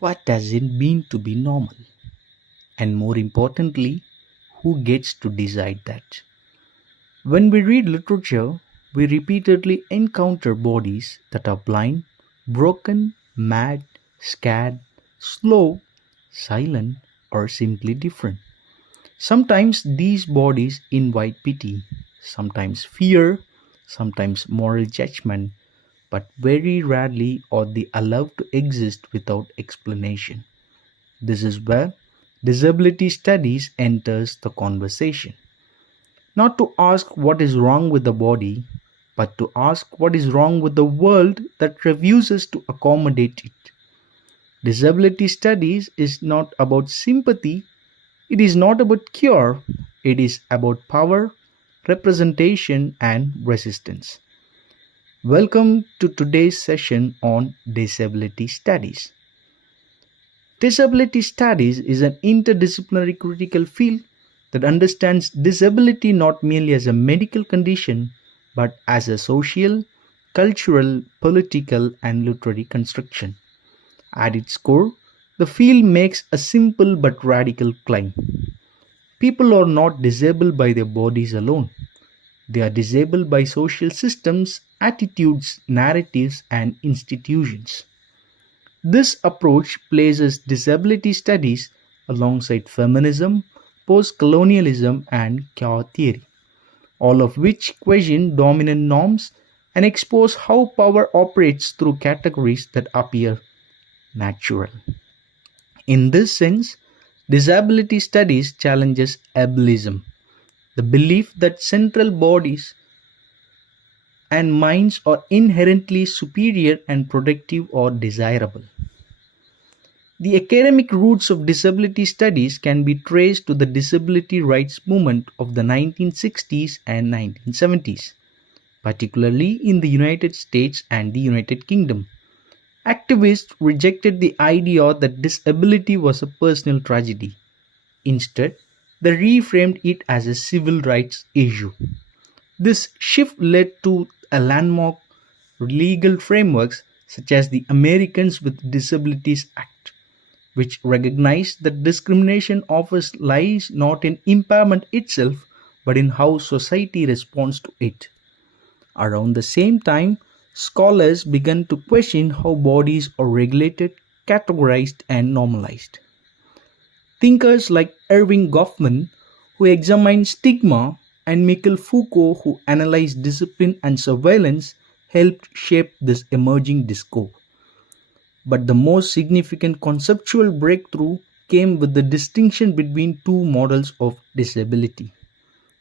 What does it mean to be normal? And more importantly, who gets to decide that? When we read literature, we repeatedly encounter bodies that are blind, broken, mad, scared, slow, silent, or simply different. Sometimes these bodies invite pity, sometimes fear, sometimes moral judgment, but very rarely are they allowed to exist without explanation. This is where disability studies enters the conversation. Not to ask what is wrong with the body, but to ask what is wrong with the world that refuses to accommodate it. Disability studies is not about sympathy, it is not about cure, it is about power, representation, and resistance. Welcome to today's session on disability studies. Disability studies is an interdisciplinary critical field that understands disability not merely as a medical condition but as a social, cultural, political, and literary construction. At its core, the field makes a simple but radical claim. People are not disabled by their bodies alone. They are disabled by social systems, attitudes, narratives, and institutions. This approach places disability studies alongside feminism, post-colonialism, and queer theory, all of which question dominant norms and expose how power operates through categories that appear natural. In this sense, disability studies challenges ableism, the belief that central bodies and minds are inherently superior and productive or desirable. The academic roots of disability studies can be traced to the disability rights movement of the 1960s and 1970s, particularly in the United States and the United Kingdom. Activists rejected the idea that disability was a personal tragedy. Instead, they reframed it as a civil rights issue. This shift led to a landmark legal frameworks such as the Americans with Disabilities Act, which recognized that discrimination often lies not in impairment itself but in how society responds to it. Around the same time, scholars began to question how bodies are regulated, categorized, and normalized. Thinkers like Erving Goffman, who examined stigma, and Michel Foucault, who analyzed discipline and surveillance, helped shape this emerging discourse. But the most significant conceptual breakthrough came with the distinction between two models of disability.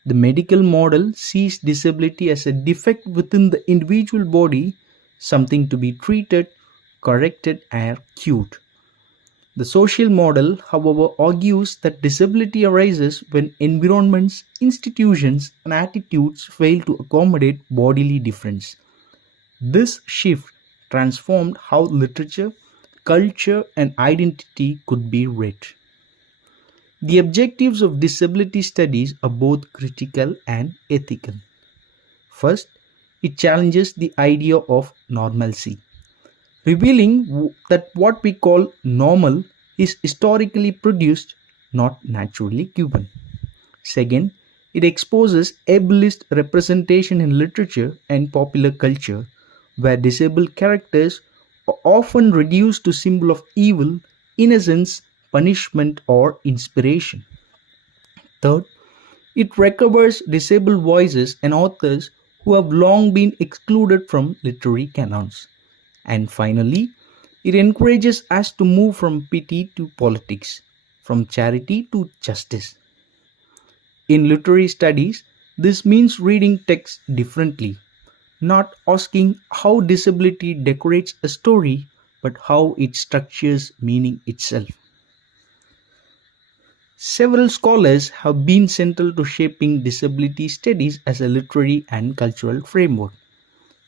The medical model sees disability as a defect within the individual body, something to be treated, corrected, and cured. The social model, however, argues that disability arises when environments, institutions, and attitudes fail to accommodate bodily difference. This shift transformed how literature, culture, and identity could be read. The objectives of disability studies are both critical and ethical. First, it challenges the idea of normalcy, revealing that what we call normal is historically produced, not naturally given. Second, it exposes ableist representation in literature and popular culture, where disabled characters are often reduced to symbol of evil, innocence, punishment, or inspiration. Third, it recovers disabled voices and authors who have long been excluded from literary canons. And finally, it encourages us to move from pity to politics, from charity to justice. In literary studies, this means reading text differently, not asking how disability decorates a story, but how it structures meaning itself. Several scholars have been central to shaping disability studies as a literary and cultural framework.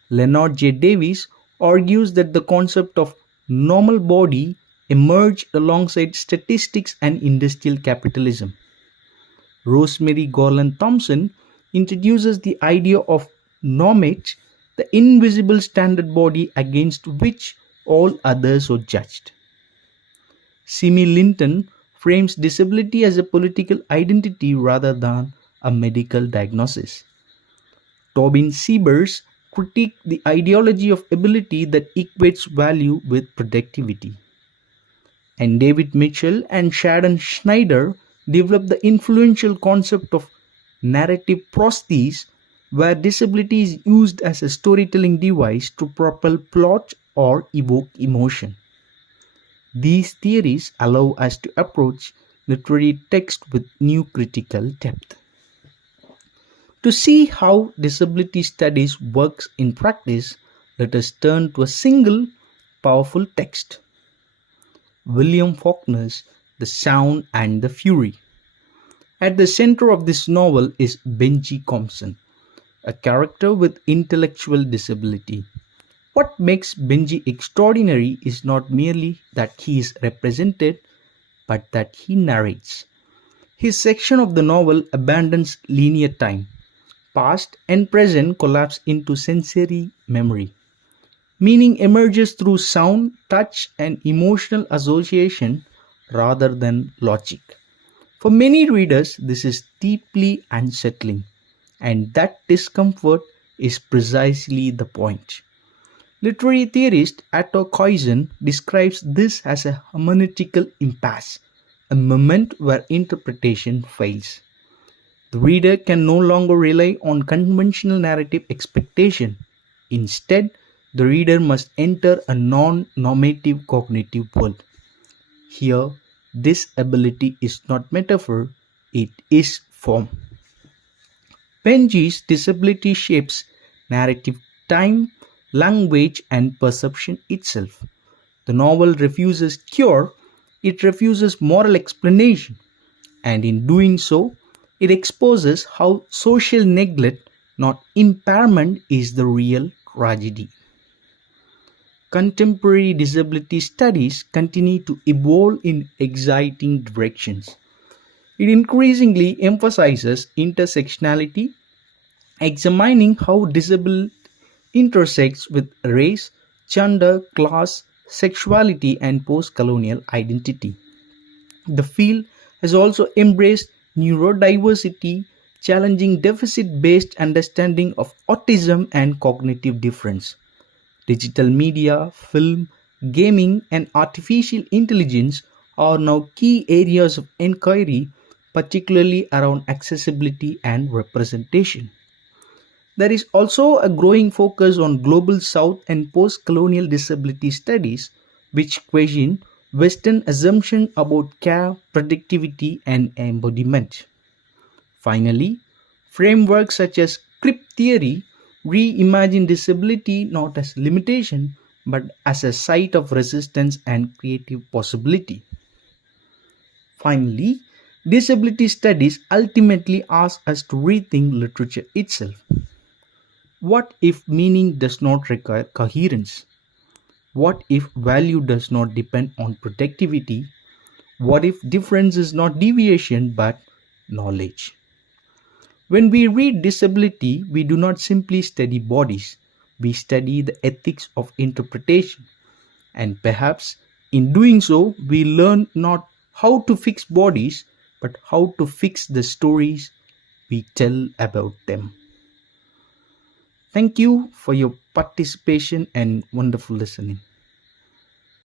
Leonard J. Davis argues that the concept of normal body emerged alongside statistics and industrial capitalism. Rosemary Garland Thompson introduces the idea of normage, the invisible standard body against which all others are judged. Simi Linton frames disability as a political identity rather than a medical diagnosis. Tobin Siebers critiqued the ideology of ability that equates value with productivity. And David Mitchell and Sharon Schneider developed the influential concept of narrative prosthesis, where disability is used as a storytelling device to propel plot or evoke emotion. These theories allow us to approach literary text with new critical depth. To see how disability studies works in practice, let us turn to a single powerful text. William Faulkner's The Sound and the Fury. At the center of this novel is Benji Compson, a character with intellectual disability. What makes Benji extraordinary is not merely that he is represented, but that he narrates. His section of the novel abandons linear time. Past and present collapse into sensory memory. Meaning emerges through sound, touch, and emotional association rather than logic. For many readers, this is deeply unsettling, and that discomfort is precisely the point. Literary theorist Atto Koizun describes this as a hermeneutical impasse, a moment where interpretation fails. The reader can no longer rely on conventional narrative expectation. Instead, the reader must enter a non-normative cognitive world. Here, this ability is not metaphor, it is form. Benji's disability shapes narrative time, language, and perception itself. The novel refuses cure, it refuses moral explanation, and in doing so, it exposes how social neglect, not impairment, is the real tragedy. Contemporary disability studies continue to evolve in exciting directions. It increasingly emphasizes intersectionality, examining how disability intersects with race, gender, class, sexuality, and post-colonial identity. The field has also embraced neurodiversity, challenging deficit-based understanding of autism and cognitive difference. Digital media, film, gaming, and artificial intelligence are now key areas of inquiry, particularly around accessibility and representation. There is also a growing focus on global South and post-colonial disability studies, which question Western assumptions about care, productivity, and embodiment. Finally, frameworks such as CRIP theory reimagine disability not as limitation but as a site of resistance and creative possibility. Finally, disability studies ultimately ask us to rethink literature itself. What if meaning does not require coherence? What if value does not depend on productivity? What if difference is not deviation but knowledge? When we read disability, we do not simply study bodies, we study the ethics of interpretation. And perhaps in doing so, we learn not how to fix bodies, but how to fix the stories we tell about them. Thank you for your participation and wonderful listening.